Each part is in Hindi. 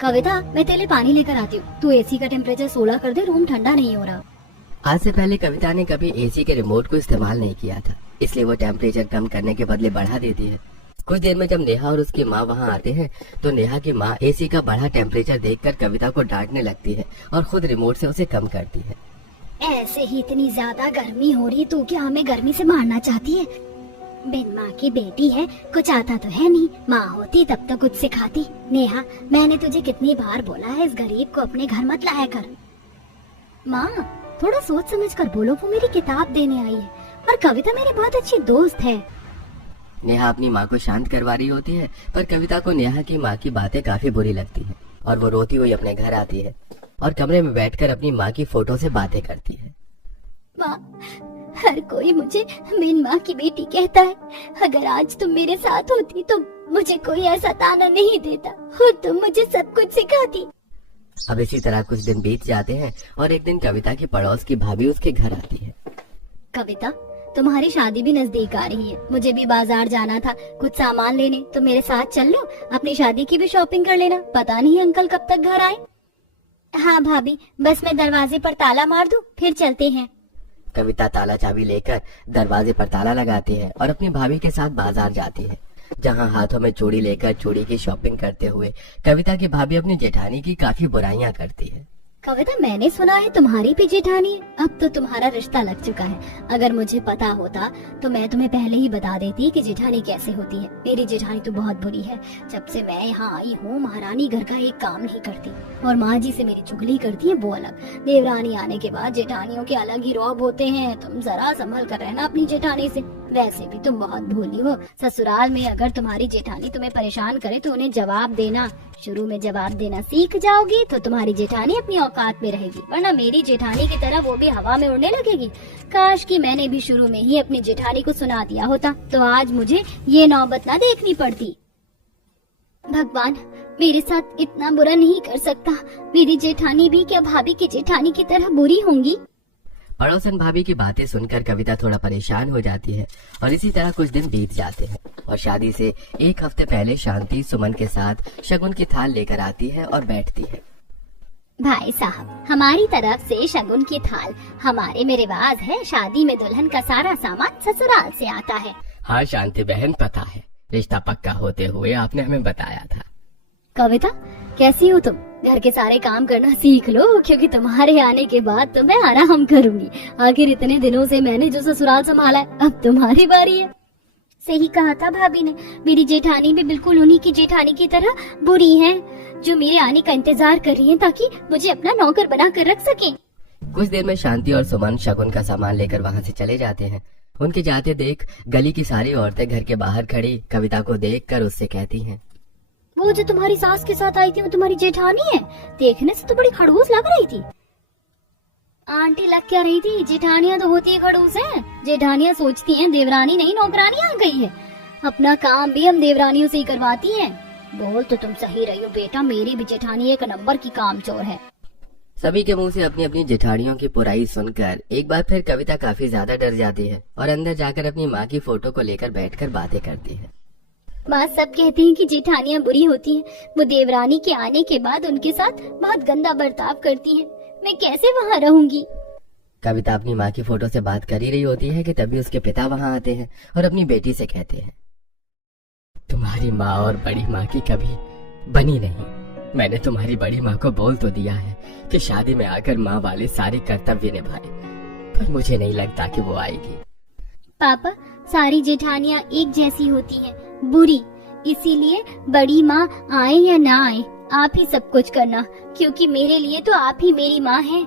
कविता, मैं तेरे लिए पानी लेकर आती हूँ। तू एसी का टेम्परेचर 16 कर दे, रूम ठंडा नहीं हो रहा। आज से पहले कविता ने कभी एसी के रिमोट को इस्तेमाल नहीं किया था, इसलिए वो टेम्परेचर कम करने के बदले बढ़ा देती है। कुछ देर में जब नेहा और उसकी माँ वहाँ आते हैं तो नेहा की माँ एसी का बढ़ा टेम्परेचर देखकर कविता को डांटने लगती है और खुद रिमोट से उसे कम करती है। ऐसे ही इतनी ज्यादा गर्मी हो रही, तू क्या हमें गर्मी से मारना चाहती है? बिन माँ की बेटी है, कुछ आता तो है नहीं। माँ होती तब तो कुछ सिखाती। नेहा, मैंने तुझे कितनी बार बोला है इस गरीब को अपने घर मत लाया कर। माँ, थोड़ा सोच समझ कर बोलो, वो मेरी किताब देने आई है और कविता मेरी बहुत अच्छी दोस्त है। नेहा अपनी माँ को शांत करवा रही होती है, पर कविता को नेहा की माँ की बातें काफी बुरी लगती है और वो रोती हुई अपने घर आती है और कमरे में बैठकर अपनी माँ की फोटो से बातें करती है। माँ, हर कोई मुझे मेरी माँ की बेटी कहता है। अगर आज तुम मेरे साथ होती तो मुझे कोई ऐसा ताना नहीं देता और तुम मुझे सब कुछ सिखाती। अब इसी तरह कुछ दिन बीत जाते हैं और एक दिन कविता की पड़ोस की भाभी उसके घर आती है। कविता, तुम्हारी शादी भी नजदीक आ रही है, मुझे भी बाजार जाना था कुछ सामान लेने, तो मेरे साथ चल लो, अपनी शादी की भी शॉपिंग कर लेना। पता नहीं अंकल कब तक घर आए। हाँ भाभी, बस मैं दरवाजे पर ताला मार दूं, फिर चलते हैं। कविता ताला चाबी लेकर दरवाजे पर ताला लगाती है और अपनी भाभी के साथ बाजार जाती है, जहां हाथों में चूड़ी लेकर चूड़ी की शॉपिंग करते हुए कविता की भाभी अपनी जेठानी की काफी बुराइयां करती है। कविता, मैंने सुना है तुम्हारी भी जेठानी है। अब तो तुम्हारा रिश्ता लग चुका है। अगर मुझे पता होता तो मैं तुम्हें पहले ही बता देती कि जेठानी कैसे होती है। मेरी जेठानी तो बहुत बुरी है। जब से मैं यहाँ आई हूँ, महारानी घर का एक काम नहीं करती और माँ जी से मेरी चुगली करती है, वो अलग। देवरानी आने के बाद जेठानियों के अलग ही रौब होते हैं। तुम जरा संभल कर रहना अपनी जेठानी से। वैसे भी तुम बहुत भोली हो। ससुराल में अगर तुम्हारी जेठानी तुम्हें परेशान करे तो उन्हें जवाब देना। शुरू में जवाब देना सीख जाओगी तो तुम्हारी जेठानी अपनी औकात में रहेगी, वरना मेरी जेठानी की तरह वो भी हवा में उड़ने लगेगी। काश कि मैंने भी शुरू में ही अपनी जेठानी को सुना दिया होता, तो आज मुझे ये नौबत ना देखनी पड़ती। भगवान मेरे साथ इतना बुरा नहीं कर सकता। मेरी जेठानी भी क्या भाभी की जेठानी की तरह बुरी होंगी? पड़ोसन भाभी की बातें सुनकर कविता थोड़ा परेशान हो जाती है और इसी तरह कुछ दिन बीत जाते हैं और शादी से एक हफ्ते पहले शांति सुमन के साथ शगुन की थाल लेकर आती है और बैठती है। भाई साहब, हमारी तरफ से शगुन की थाल। हमारे में रिवाज है, शादी में दुल्हन का सारा सामान ससुराल से आता है। हाँ शांति बहन, पता है, रिश्ता पक्का होते हुए आपने हमें बताया था। कविता, कैसी हो तुम? घर के सारे काम करना सीख लो, क्योंकि तुम्हारे आने के बाद तो मैं आराम करूंगी। आखिर इतने दिनों से मैंने जो ससुराल संभाला है, अब तुम्हारी बारी है। सही कहा था भाभी ने, मेरी जेठानी भी बिल्कुल उन्हीं की जेठानी की तरह बुरी है, जो मेरे आने का इंतजार कर रही है ताकि मुझे अपना नौकर बना कर रख सके। कुछ देर में शांति और सुमन शगुन का सामान लेकर वहाँ से चले जाते हैं। उनके जाते देख गली की सारी औरतें घर के बाहर खड़ी कविता को देखकर उससे कहती हैं, वो जो तुम्हारी सास के साथ आई थी वो तुम्हारी जेठानी है? देखने से तो बड़ी खड़ूस लग रही थी। आंटी लग क्या रही थी? जेठानियां तो होती है खड़ूस है। जेठानियां सोचती हैं देवरानी नहीं नौकरानी आ गई है। अपना काम भी हम देवरानियों से ही करवाती हैं। बोल तो तुम सही रही हो बेटा, मेरी भी जेठानी एक नंबर की कामचोर है। सभी के मुंह से अपनी अपनी जेठानियों की बुराई सुनकर एक बार फिर कविता काफी ज्यादा डर जाती है और अंदर जाकर अपनी माँ की फोटो को लेकर बैठकर बातें करती है। माँ, सब कहते हैं कि जेठानियां बुरी होती हैं। वो देवरानी के आने के बाद उनके साथ बहुत गंदा बर्ताव करती हैं। मैं कैसे वहाँ रहूंगी? कविता अपनी माँ की फोटो से बात कर ही रही होती है कि तभी उसके पिता वहाँ आते हैं और अपनी बेटी से कहते हैं, तुम्हारी माँ और बड़ी माँ की कभी बनी नहीं। मैंने तुम्हारी बड़ी माँ को बोल तो दिया है कि शादी में आकर माँ वाले सारे कर्तव्य निभाए, पर मुझे नहीं लगता कि वो आएगी। पापा, सारी जेठानियां एक जैसी होती हैं, बुरी। इसीलिए बड़ी माँ आए या ना आए, आप ही सब कुछ करना, क्योंकि मेरे लिए तो आप ही मेरी माँ हैं।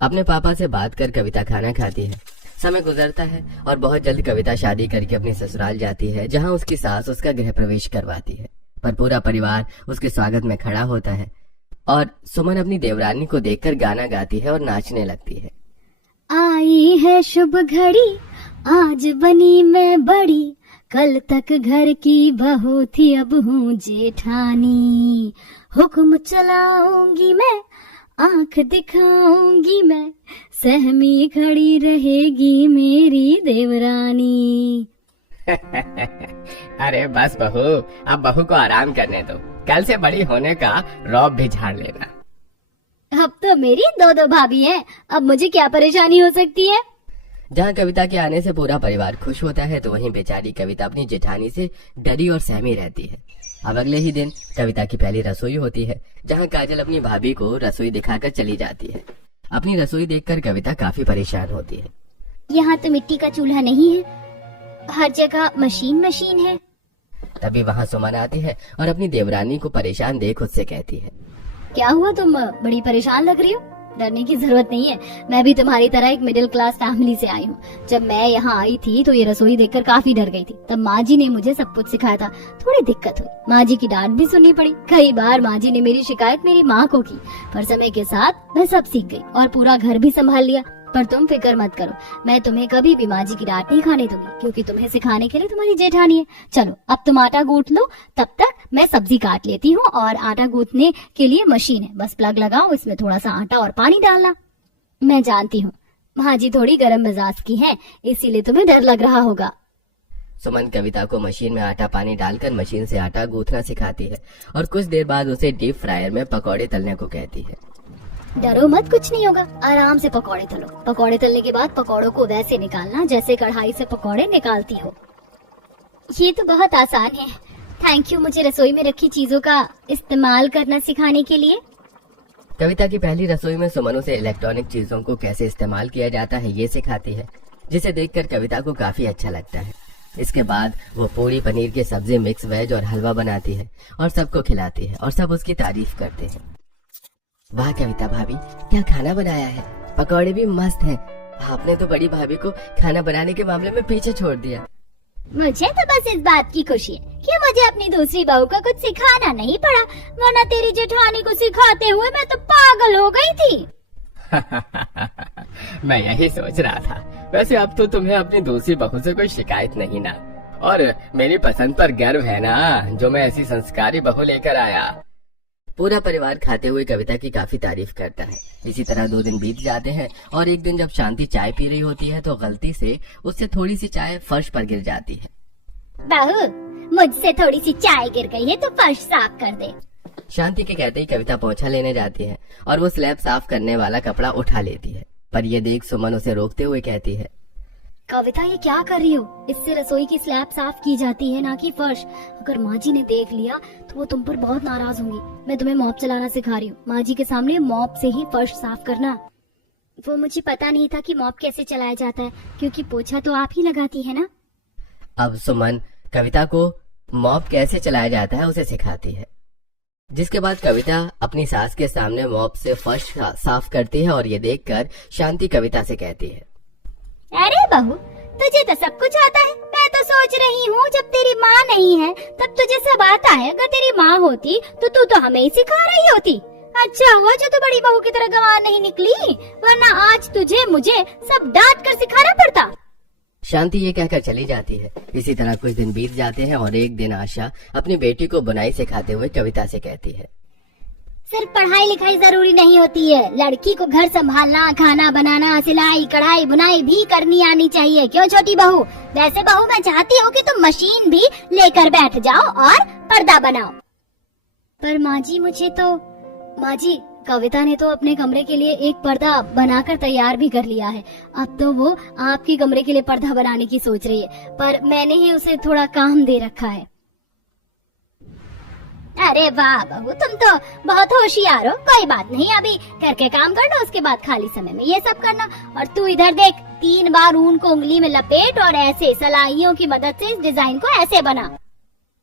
अपने पापा से बात कर कविता खाना खाती है। समय गुजरता है और बहुत जल्द कविता शादी करके अपने ससुराल जाती है, जहाँ उसकी सास उसका गृह प्रवेश करवाती है, पर पूरा परिवार उसके स्वागत में खड़ा होता है और सुमन अपनी देवरानी को देखकर गाना गाती है और नाचने लगती है। आई है शुभ घड़ी, आज बनी मैं बड़ी, कल तक घर की बहू थी अब हूँ जेठानी। हुक्म चलाऊंगी मैं, आंख दिखाऊंगी मैं, सहमी खड़ी रहेगी मेरी देवरानी। अरे बस बहू, अब बहू को आराम करने दो। कल से बड़ी होने का रौब भी झाड़ लेना। अब तो मेरी दो दो भाभी हैं, अब मुझे क्या परेशानी हो सकती है। जहाँ कविता के आने से पूरा परिवार खुश होता है तो वहीं बेचारी कविता अपनी जेठानी से डरी और सहमी रहती है। अब अगले ही दिन कविता की पहली रसोई होती है, जहाँ काजल अपनी भाभी को रसोई दिखाकर चली जाती है। अपनी रसोई देखकर कविता काफी परेशान होती है। यहाँ तो मिट्टी का चूल्हा नहीं है, हर जगह मशीन है। तभी वहाँ सुमन आती है और अपनी देवरानी को परेशान देख उससे कहती है, क्या हुआ, तुम बड़ी परेशान लग रही हो। डरने की जरूरत नहीं है, मैं भी तुम्हारी तरह एक मिडिल क्लास फैमिली से आई हूँ। जब मैं यहाँ आई थी तो ये रसोई देखकर काफी डर गई थी। तब माँ जी ने मुझे सब कुछ सिखाया था। थोड़ी दिक्कत हुई, माँ जी की डांट भी सुननी पड़ी। कई बार माँ जी ने मेरी शिकायत मेरी माँ को की, पर समय के साथ मैं सब सीख गई और पूरा घर भी संभाल लिया। पर तुम फिक्र मत करो, मैं तुम्हें कभी भी माँ जी की डांट नहीं खाने दूंगी, क्योंकि तुम्हें सिखाने के लिए तुम्हारी जेठानी है। चलो अब तुम आटा गूंथ लो, तब तक मैं सब्जी काट लेती हूँ। और आटा गूंथने के लिए मशीन है, बस प्लग लगाओ, इसमें थोड़ा सा आटा और पानी डालना। मैं जानती हूँ माँ जी थोड़ी गर्म मिजाज की हैं, इसीलिए तुम्हें डर लग रहा होगा। सुमन कविता को मशीन में आटा पानी डालकर मशीन से आटा गूंथना सिखाती है और कुछ देर बाद उसे डीप फ्रायर में पकौड़े तलने को कहती है। डरो मत, कुछ नहीं होगा, आराम से पकौड़े तलो। पकौड़े तलने के बाद पकौड़ों को वैसे निकालना जैसे कढ़ाई से पकौड़े निकालती हो। ये तो बहुत आसान है। थैंक यू मुझे रसोई में रखी चीजों का इस्तेमाल करना सिखाने के लिए। कविता की पहली रसोई में सुमन उसे इलेक्ट्रॉनिक चीजों को कैसे इस्तेमाल किया जाता है ये सिखाती है, जिसे देखकर कविता को काफी अच्छा लगता है। इसके बाद वो पूरी पनीर की सब्जी, मिक्स वेज और हलवा बनाती है और सबको खिलाती है और सब उसकी तारीफ करते हैं। वाह कविता भाभी, क्या खाना बनाया है, पकौड़े भी मस्त हैं। आपने तो बड़ी भाभी को खाना बनाने के मामले में पीछे छोड़ दिया। मुझे तो बस इस बात की खुशी है कि मुझे अपनी दूसरी बहू को कुछ सिखाना नहीं पड़ा, वरना तेरी जेठानी को सिखाते हुए मैं तो पागल हो गई थी। मैं यही सोच रहा था। वैसे अब तो तुम्हें अपनी दूसरी बहू से कोई शिकायत नहीं ना, और मेरी पसंद पर गर्व है ना, जो मैं ऐसी संस्कारी बहू लेकर आया। पूरा परिवार खाते हुए कविता की काफी तारीफ करता है। इसी तरह 2 दिन बीत जाते हैं और एक दिन जब शांति चाय पी रही होती है तो गलती से उससे थोड़ी सी चाय फर्श पर गिर जाती है। बहू, मुझसे थोड़ी सी चाय गिर गई है तो फर्श साफ कर दे। शांति के कहते ही कविता पोंछा लेने जाती है और वो स्लैब साफ करने वाला कपड़ा उठा लेती है, पर ये देख सुमन उसे रोकते हुए कहती है, कविता ये क्या कर रही हो, इससे रसोई की स्लैब साफ की जाती है, ना कि फर्श। अगर माँ जी ने देख लिया तो वो तुम पर बहुत नाराज होंगी। मैं तुम्हें मॉप चलाना सिखा रही हूँ, माँ जी के सामने मॉप से ही फर्श साफ करना। वो मुझे पता नहीं था कि मॉप कैसे चलाया जाता है, क्योंकि पोछा तो आप ही लगाती है ना। अब सुमन कविता को मॉप कैसे चलाया जाता है उसे सिखाती है, जिसके बाद कविता अपनी सास के सामने मॉप से फर्श साफ करती है और ये देखकर शांति कविता से कहती है, अरे बहू, तुझे तो सब कुछ आता है। मैं तो सोच रही हूँ जब तेरी माँ नहीं है तब तुझे सब आता है। अगर तेरी माँ होती तो तू तो हमें ही सिखा रही होती। अच्छा हुआ जो तू बड़ी बहू की तरह गंवार नहीं निकली, वरना आज तुझे मुझे सब डांट कर सिखाना पड़ता। शांति ये कहकर चली जाती है। इसी तरह कुछ दिन बीत जाते हैं और एक दिन आशा अपनी बेटी को बुनाई सिखाते हुए कविता से कहती है, सिर्फ पढ़ाई लिखाई जरूरी नहीं होती है, लड़की को घर संभालना, खाना बनाना, सिलाई कढ़ाई बुनाई भी करनी आनी चाहिए। क्यों छोटी बहू? वैसे बहू मैं चाहती हूँ कि तुम मशीन भी लेकर बैठ जाओ और पर्दा बनाओ। पर माँ जी माँ जी, कविता ने तो अपने कमरे के लिए एक पर्दा बनाकर तैयार भी कर लिया है। अब तो वो आपके कमरे के लिए पर्दा बनाने की सोच रही है, पर मैंने ही उसे थोड़ा काम दे रखा है। अरे वाह बहू, तुम तो बहुत होशियार हो। कोई बात नहीं, अभी घर के काम कर लो, उसके बाद खाली समय में ये सब करना। और तू इधर देख, 3 बार ऊन को उंगली में लपेट और ऐसे सलाइयों की मदद से इस डिजाइन को ऐसे बना।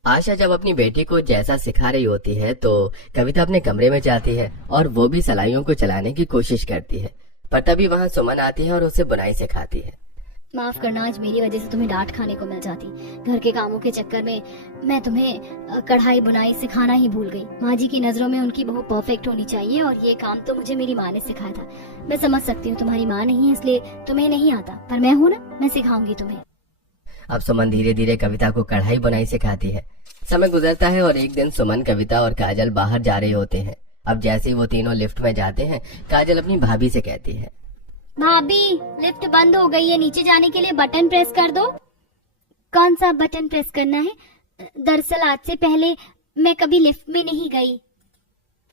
आशा जब अपनी बेटी को जैसा सिखा रही होती है तो कविता अपने कमरे में जाती है और वो भी सलाइयों को चलाने की कोशिश करती है, पर तभी वहाँ सुमन आती है और उसे बुनाई सिखाती है। माफ करना, आज मेरी वजह से तुम्हें डांट खाने को मिल जाती। घर के कामों के चक्कर में मैं तुम्हें कढ़ाई बुनाई सिखाना ही भूल गई। माँ जी की नजरों में उनकी बहू परफेक्ट होनी चाहिए और ये काम तो मुझे मेरी माँ ने सिखाया था। मैं समझ सकती हूँ तुम्हारी माँ नहीं है इसलिए तुम्हें नहीं आता, पर मैं हूँ ना, मैं सिखाऊंगी तुम्हें। अब सुमन धीरे धीरे कविता को कढ़ाई बुनाई सिखाती है। समय गुजरता है और एक दिन सुमन, कविता और काजल बाहर जा रहे होते हैं। अब जैसे ही वो तीनों लिफ्ट में जाते हैं, काजल अपनी भाभी से कहती है, भाभी लिफ्ट बंद हो गई है, नीचे जाने के लिए बटन प्रेस कर दो। कौन सा बटन प्रेस करना है? दरअसल आज से पहले मैं कभी लिफ्ट में नहीं गई।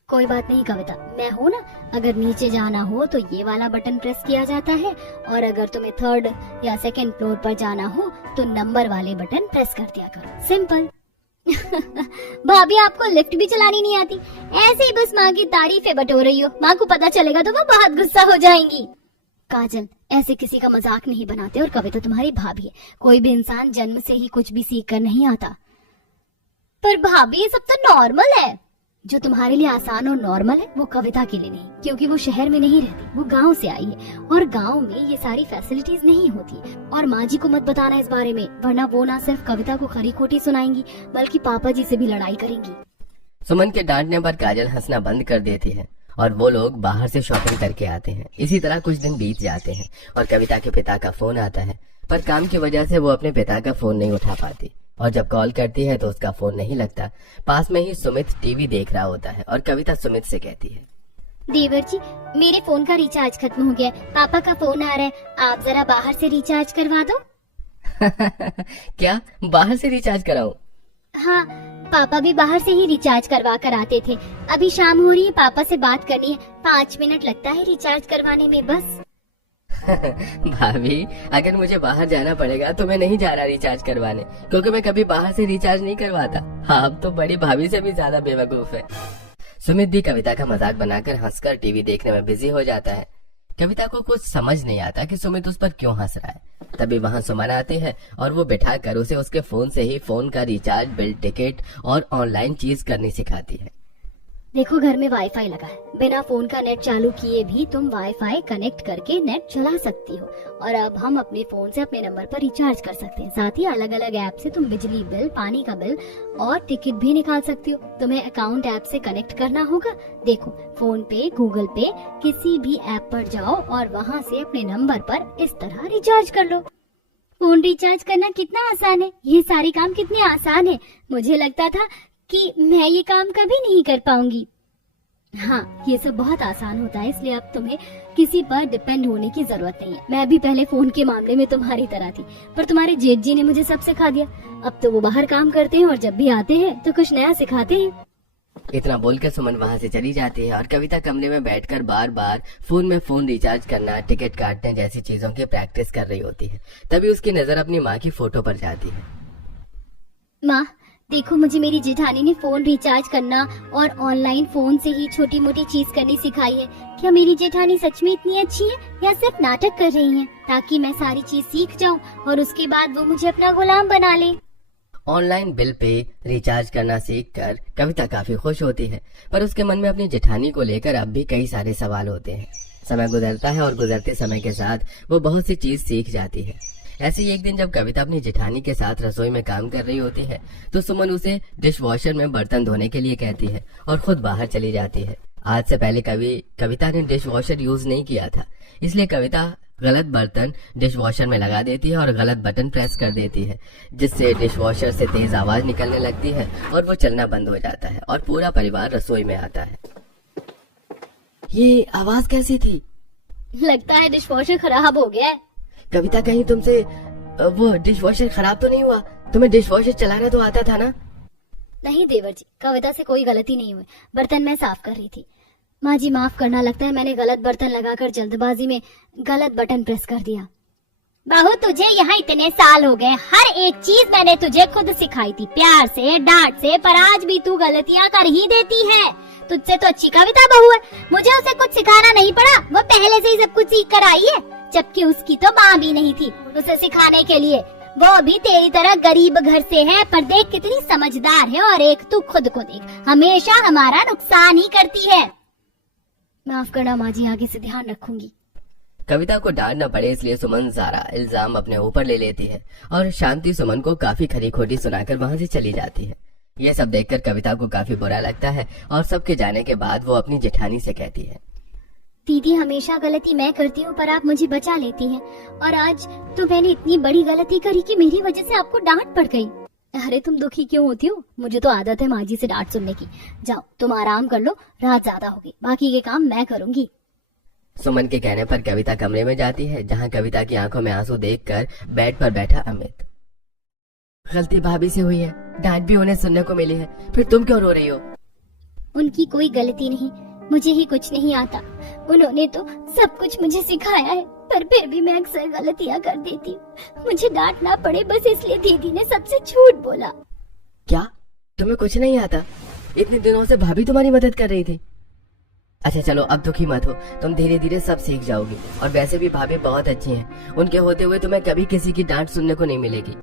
कोई बात नहीं कविता, मैं हूँ ना, अगर नीचे जाना हो तो ये वाला बटन प्रेस किया जाता है, और अगर तुम्हें 3rd या 2nd फ्लोर पर जाना हो तो नंबर वाले बटन प्रेस कर दिया करो, सिंपल। भाभी आपको लिफ्ट भी चलानी नहीं आती, ऐसे ही बस माँ की तारीफें बटो रही हो, माँ को पता चलेगा तो वो बहुत गुस्सा हो जाएंगी। काजल, ऐसे किसी का मजाक नहीं बनाते, और कविता तुम्हारी भाभी है, कोई भी इंसान जन्म से ही कुछ भी सीख कर नहीं आता। पर भाभी ये सब तो नॉर्मल है। जो तुम्हारे लिए आसान और नॉर्मल है वो कविता के लिए नहीं, क्योंकि वो शहर में नहीं रहती, वो गांव से आई है, और गांव में ये सारी फैसिलिटीज नहीं होती। और माँ जी को मत बताना इस बारे में, वरना वो ना सिर्फ कविता को खरी खोटी सुनाएंगी बल्कि पापा जी से भी लड़ाई करेंगी। सुमन के डांटने पर काजल हंसना बंद कर देती है और वो लोग बाहर से शॉपिंग करके आते हैं। इसी तरह कुछ दिन बीत जाते हैं और कविता के पिता का फोन आता है, पर काम की वजह से वो अपने पिता का फोन नहीं उठा पाती, और जब कॉल करती है तो उसका फोन नहीं लगता। पास में ही सुमित टीवी देख रहा होता है और कविता सुमित से कहती है, देवर जी, मेरे फोन का रिचार्ज खत्म हो गया, पापा का फोन आ रहा है, आप जरा बाहर से रिचार्ज करवा दो। क्या बाहर से रिचार्ज कराऊं? हाँ, पापा भी बाहर से ही रिचार्ज करवा कर आते थे। अभी शाम हो रही है, पापा से बात करनी है, 5 मिनट लगता है रिचार्ज करवाने में बस। भाभी, अगर मुझे बाहर जाना पड़ेगा तो मैं नहीं जा रहा रिचार्ज करवाने, क्योंकि मैं कभी बाहर से रिचार्ज नहीं करवाता। आप तो बड़ी भाभी से भी ज्यादा बेवकूफ है। सुमित भी कविता का मजाक बनाकर हंसकर टीवी देखने में बिजी हो जाता है। कविता को कुछ समझ नहीं आता कि सुमित उस पर क्यों हंस रहा है। तभी वहाँ सुमन आती है और वो बिठाकर उसे उसके फोन से ही फोन का रिचार्ज, बिल, टिकट और ऑनलाइन चीज करनी सिखाती है। देखो, घर में वाईफाई लगा है, बिना फोन का नेट चालू किए भी तुम वाईफाई कनेक्ट करके नेट चला सकती हो, और अब हम अपने फोन से अपने नंबर पर रिचार्ज कर सकते हैं। साथ ही अलग अलग ऐप से तुम बिजली बिल, पानी का बिल और टिकट भी निकाल सकती हो। तुम्हें अकाउंट ऐप से कनेक्ट करना होगा। देखो, फोन पे, गूगल पे, किसी भी ऐप पर जाओ और वहाँ से अपने नंबर पर इस तरह रिचार्ज कर लो। फोन रिचार्ज करना कितना आसान है, ये सारे काम कितने आसान है। मुझे लगता था कि मैं ये काम कभी नहीं कर पाऊंगी। हाँ, ये सब बहुत आसान होता है, इसलिए अब तुम्हें किसी पर डिपेंड होने की जरूरत नहीं है। मैं भी पहले फोन के मामले में तुम्हारी तरह थी, पर तुम्हारे जेठ जी ने मुझे सब सिखा दिया। अब तो वो बाहर काम करते हैं और जब भी आते हैं तो कुछ नया सिखाते हैं। इतना बोलकर सुमन वहाँ से चली जाती है और कविता कमरे में बैठकर बार बार फोन में फोन रिचार्ज करना, टिकट काटने जैसी चीजों की प्रैक्टिस कर रही होती है। तभी उसकी नजर अपनी माँ की फोटो पर जाती है। माँ, देखो, मुझे मेरी जेठानी ने फोन रिचार्ज करना और ऑनलाइन फोन से ही छोटी मोटी चीज करनी सिखाई है। क्या मेरी जेठानी सच में इतनी अच्छी है या सिर्फ नाटक कर रही हैं, ताकि मैं सारी चीज सीख जाऊं और उसके बाद वो मुझे अपना गुलाम बना ले? ऑनलाइन बिल पे रिचार्ज करना सीखकर कविता काफी खुश होती है, पर उसके मन में अपनी जेठानी को लेकर अब भी कई सारे सवाल होते हैं। समय गुजरता है और गुजरते समय के साथ वो बहुत सी चीज सीख जाती है। ऐसे ही एक दिन जब कविता अपनी जेठानी के साथ रसोई में काम कर रही होती है तो सुमन उसे डिश वॉशर में बर्तन धोने के लिए कहती है और खुद बाहर चली जाती है। आज से पहले कविता ने डिश वॉशर यूज नहीं किया था, इसलिए कविता गलत बर्तन डिश वॉशर में लगा देती है और गलत बटन प्रेस कर देती है, जिससे डिश वॉशर से तेज आवाज निकलने लगती है और वो चलना बंद हो जाता है और पूरा परिवार रसोई में आता है। ये आवाज कैसी थी? लगता है डिश वॉशर खराब हो गया है। कविता, कहीं तुमसे वो डिश वॉशर खराब तो नहीं हुआ? तुम्हें डिश वॉशर चलाना तो आता था ना? नहीं देवर जी, कविता से कोई गलती नहीं हुई, बर्तन मैं साफ कर रही थी। माँ जी माफ करना, लगता है मैंने गलत बर्तन लगाकर जल्दबाजी में गलत बटन प्रेस कर दिया। बहू, तुझे यहाँ इतने साल हो गए, हर एक चीज मैंने तुझे खुद सिखाई थी, प्यार से, डांट से, पर आज भी तू गलतियाँ कर ही देती है। तुझसे तो अच्छी कविता बहू है, मुझे उसे कुछ सिखाना नहीं पड़ा, वो पहले से ही सब कुछ सीख कर आई है, जबकि उसकी तो माँ भी नहीं थी उसे सिखाने के लिए। वो भी तेरी तरह गरीब घर से है, पर देख कितनी समझदार है, और एक तू खुद को देख, हमेशा हमारा नुकसान ही करती है। माफ करना माँ जी, आगे से ध्यान रखूंगी। कविता को डांटना पड़े इसलिए सुमन सारा इल्जाम अपने ऊपर ले लेती है और शांति सुमन को काफी खरी खोटी सुनाकर वहाँ से चली जाती है। ये सब देखकर कविता को काफी बुरा लगता है और सबके जाने के बाद वो अपनी जेठानी से कहती है, दीदी, हमेशा गलती मैं करती हूँ पर आप मुझे बचा लेती हैं, और आज तो मैंने इतनी बड़ी गलती करी कि मेरी वजह से आपको डांट पड़ गई। अरे तुम दुखी क्यों होती हो? मुझे तो आदत है माँ जी से डांट सुनने की। जाओ तुम आराम कर लो, रात ज्यादा होगी, बाकी के काम मैं करूंगी। सुमन के कहने पर कविता कमरे में जाती है, जहाँ कविता की आंखों में आंसू देखकर बेड पर बैठा अमित गलती भाभी से हुई है, डांट भी उन्हें सुनने को मिली है, फिर तुम क्यों रो रही हो? उनकी कोई गलती नहीं, मुझे ही कुछ नहीं आता। उन्होंने तो सब कुछ मुझे सिखाया है, पर फिर भी मैं अक्सर गलतियाँ कर देती हूँ। मुझे डांटना पड़े बस इसलिए दीदी ने सबसे झूठ बोला। क्या तुम्हें कुछ नहीं आता? इतने दिनों से भाभी तुम्हारी मदद कर रही थी। अच्छा चलो अब दुखी मत हो, तुम धीरे धीरे सब सीख जाओगी। और वैसे भी भाभी बहुत अच्छी हैं, उनके होते हुए तुम्हें कभी किसी की डांट सुनने को नहीं मिलेगी।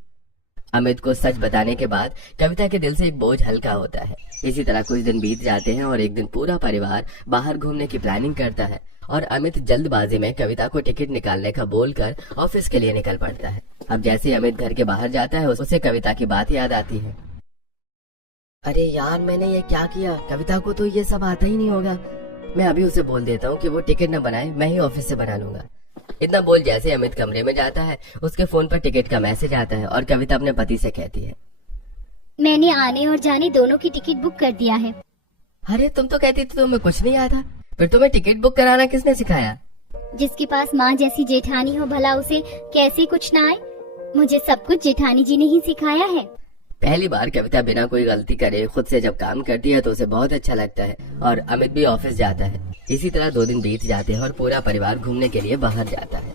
अमित को सच बताने के बाद कविता के दिल से एक बोझ हल्का होता है। इसी तरह कुछ दिन बीत जाते हैं और एक दिन पूरा परिवार बाहर घूमने की प्लानिंग करता है और अमित जल्दबाजी में कविता को टिकट निकालने का बोलकर ऑफिस के लिए निकल पड़ता है। अब जैसे अमित घर के बाहर जाता है उसे कविता की बात याद आती है। अरे यार, मैंने ये क्या किया? कविता को तो ये सब आता ही नहीं होगा। मैं अभी उसे बोल देता हूँ कि वो टिकट न बनाए, मैं ही ऑफिस से बना लूंगा। इतना बोल जैसे अमित कमरे में जाता है उसके फोन पर टिकट का मैसेज आता है और कविता अपने पति से कहती है, मैंने आने और जाने दोनों की टिकट बुक कर दिया है। अरे तुम तो कहती थी तुम्हें कुछ नहीं आता, फिर तुम्हें टिकट बुक कराना किसने सिखाया? जिसके पास माँ जैसी जेठानी हो भला उसे कैसे कुछ ना आए? मुझे सब कुछ जेठानी जी ने ही सिखाया है। पहली बार कविता बिना कोई गलती करे खुद से जब काम करती है तो उसे बहुत अच्छा लगता है और अमित भी ऑफिस जाता है। इसी तरह 2 दिन बीत जाते हैं और पूरा परिवार घूमने के लिए बाहर जाता है।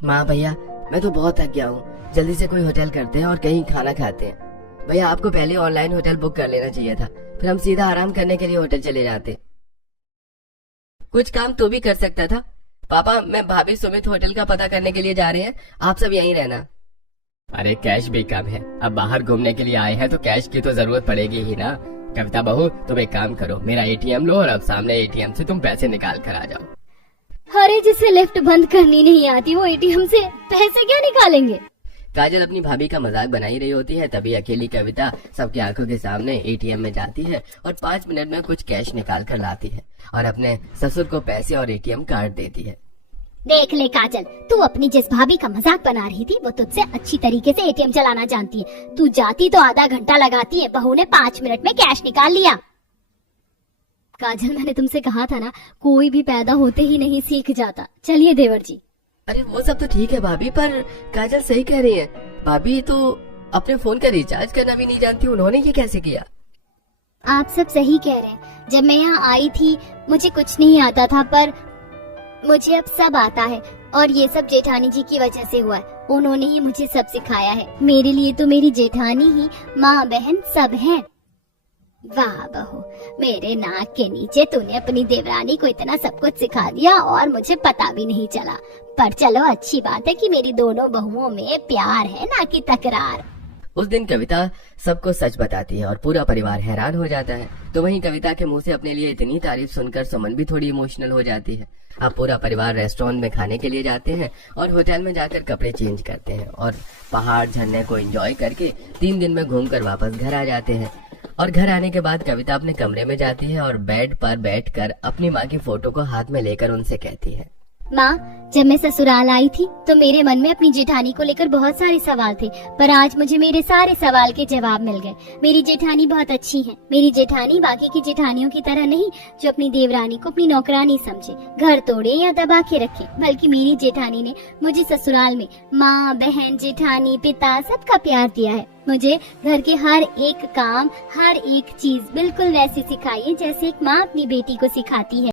माँ भैया, मैं तो बहुत थक गया हूँ, जल्दी से कोई होटल करते हैं और कहीं खाना खाते हैं। भैया आपको पहले ऑनलाइन होटल बुक कर लेना चाहिए था, फिर हम सीधा आराम करने के लिए होटल चले जाते। कुछ काम तो भी कर सकता था। पापा, मैं भाभी सुमित होटल का पता करने के लिए जा रहे हैं, आप सब यहीं रहना। अरे कैश भी कम है, अब बाहर घूमने के लिए आए हैं तो कैश की तो जरूरत पड़ेगी ही ना। कविता बहू, तुम एक काम करो, मेरा एटीएम लो और अब सामने एटीएम से तुम पैसे निकाल कर आ जाओ। अरे जिसे लिफ्ट बंद करनी नहीं आती वो एटीएम से पैसे क्या निकालेंगे? काजल अपनी भाभी का मजाक बना ही रही होती है, तभी अकेली कविता सबकी आंखों के सामने एटीएम में जाती है और 5 मिनट में कुछ कैश निकाल कर लाती है और अपने ससुर को पैसे और एटीएम कार्ड देती है। देख ले काजल, तू अपनी जिस भाभी का मजाक बना रही थी वो तुझसे अच्छी तरीके से एटीएम चलाना जानती है। तू जाती तो आधा घंटा लगाती है, बहू ने 5 मिनट में कैश निकाल लिया। काजल, मैंने तुमसे कहा था ना, कोई भी पैदा होते ही नहीं सीख जाता। चलिए देवर जी। अरे वो सब तो ठीक है भाभी, पर काजल सही कह रही है। भाभी तो अपने फोन का रिचार्ज करना भी नहीं जानती, उन्होंने ये कैसे किया? आप सब सही कह रहे हैं। जब मैं यहाँ आई थी मुझे कुछ नहीं आता था, पर मुझे अब सब आता है और ये सब जेठानी जी की वजह से हुआ है। उन्होंने ही मुझे सब सिखाया है। मेरे लिए तो मेरी जेठानी ही माँ बहन सब है। वाह बहू, मेरे नाक के नीचे तूने अपनी देवरानी को इतना सब कुछ सिखा दिया और मुझे पता भी नहीं चला। पर चलो, अच्छी बात है कि मेरी दोनों बहुओं में प्यार है, ना कि तकरार। उस दिन कविता सबको सच बताती है और पूरा परिवार हैरान हो जाता है। तो वहीं कविता के मुंह से अपने लिए इतनी तारीफ सुनकर सुमन भी थोड़ी इमोशनल हो जाती है। अब पूरा परिवार रेस्टोरेंट में खाने के लिए जाते हैं और होटल में जाकर कपड़े चेंज करते हैं और पहाड़ झरने को एंजॉय करके 3 दिन में घूमकर वापस घर आ जाते हैं। और घर आने के बाद कविता अपने कमरे में जाती है और बेड पर बैठकर अपनी माँ की फोटो को हाथ में लेकर उनसे कहती है, माँ, जब मैं ससुराल आई थी तो मेरे मन में अपनी जेठानी को लेकर बहुत सारे सवाल थे, पर आज मुझे मेरे सारे सवाल के जवाब मिल गए। मेरी जेठानी बहुत अच्छी है। मेरी जेठानी बाकी की जेठानियों की तरह नहीं जो अपनी देवरानी को अपनी नौकरानी समझे, घर तोड़े या दबा के रखे, बल्कि मेरी जेठानी ने मुझे ससुराल में माँ बहन जेठानी पिता सबका प्यार दिया है। मुझे घर के हर एक काम, हर एक चीज बिल्कुल वैसे सिखाई है जैसे एक माँ अपनी बेटी को सिखाती है।